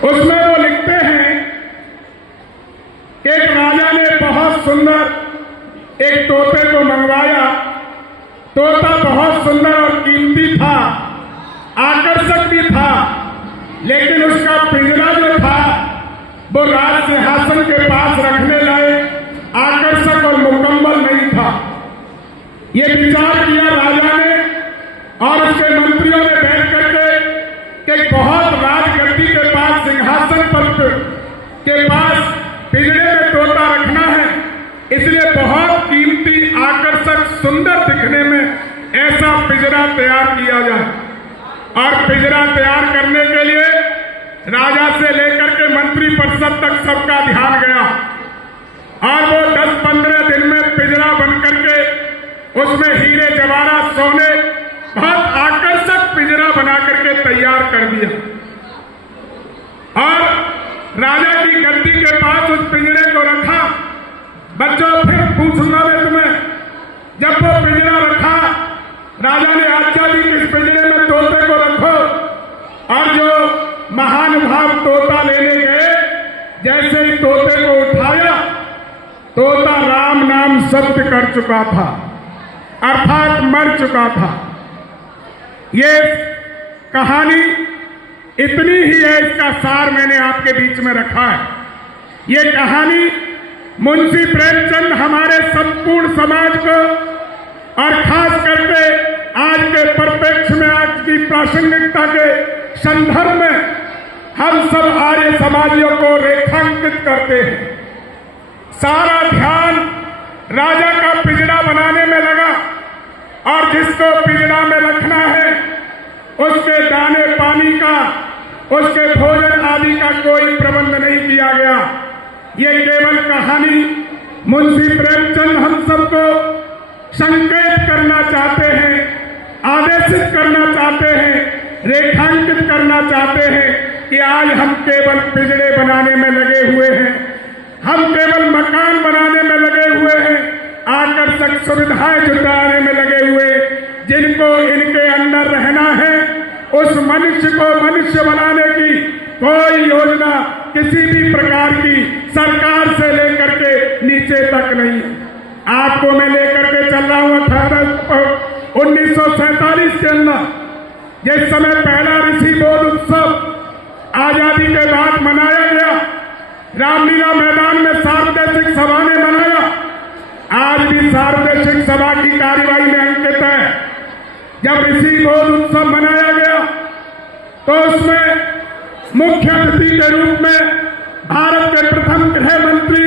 उसमें वो लिखते हैं कि एक राजा ने बहुत सुंदर एक तोते को मंगवाया। तोता बहुत सुंदर और कीमती था, आकर्षक भी था, लेकिन उसका पिंजरा जो था वो राज सिंहासन के पास रखने लायक आकर्षक और मुकम्मल नहीं था। ये विचार किया राजा ने और उसके मंत्रियों ने बैठ करके कि बहुत राजगद्दी के पास, सिंहासन पर के पास पिंजरे में तोता रखना है, इसलिए बहुत कीमती, आकर्षक, सुंदर दिखने में ऐसा पिंजरा तैयार किया जाए। और पिंजरा तैयार करने के लिए राजा से लेकर के मंत्री परिषद तक सबका ध्यान गया और वो 10-15 दिन में पिंजरा बन करके उसमें हीरे जवाहरात, सोने, बहुत आकर्षक पिंजरा बना करके तैयार कर दिया। और राजा की गद्दी के पास उस पिंजरे को रखा। बच्चों, फिर पूछूंगा मैं तुम्हें, जब वो पिंजरा रखा, राजा ने आज्ञा दी कि इस पिंजरे में तोते को रखो। और जो महानुभाव तोता लेने गए, जैसे ही तोते को उठाया, तोता राम नाम सत्य कर चुका था, अर्थात मर चुका था। ये कहानी इतनी ही है, इसका सार मैंने आपके बीच में रखा है। ये कहानी मुंशी प्रेमचंद हमारे संपूर्ण समाज को और खास करके आज के परिप्रेक्ष्य में, आज की प्रासंगिकता के संदर्भ में हम सब आर्य समाजियों को रेखांकित करते हैं। सारा ध्यान राजा का पिंजरा बनाने में लगा और जिसको पिंजरा में रखना है उसके दाने पानी का, उसके भोजन आदि का कोई प्रबंध नहीं किया गया। ये केवल कहानी मुंशी प्रेमचंद हम सबको संकेत करना चाहते हैं, आदेशित करना चाहते हैं, रेखांकित करना चाहते हैं कि आज हम केवल पिंजरे बनाने में लगे हुए हैं, हम केवल मकान बनाने में लगे हुए हैं, आकर्षक सुविधाएं जुटाने में लगे हुए। जिनको इनके अंदर रहना है उस मनुष्य को मनुष्य बनाने की कोई योजना किसी भी प्रकार की सरकार से लेकर के नीचे तक नहीं। आपको मैं लेकर के चल रहा हूं 1947 के अंदर, जिस समय पहला ऋषि बोध उत्सव आजादी के बाद मनाया गया, रामलीला मैदान में सार्वदेशिक सभा ने मनाया। आज भी सार्वदेशिक सभा की कार्यवाही में अंकित है। जब ऋषि बोध उत्सव मनाया गया तो उसमें मुख्य अतिथि के रूप में भारत के प्रथम गृह मंत्री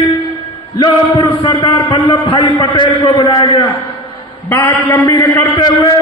लौह पुरुष सरदार वल्लभ भाई पटेल को बुलाया गया। बात लंबी न करते हुए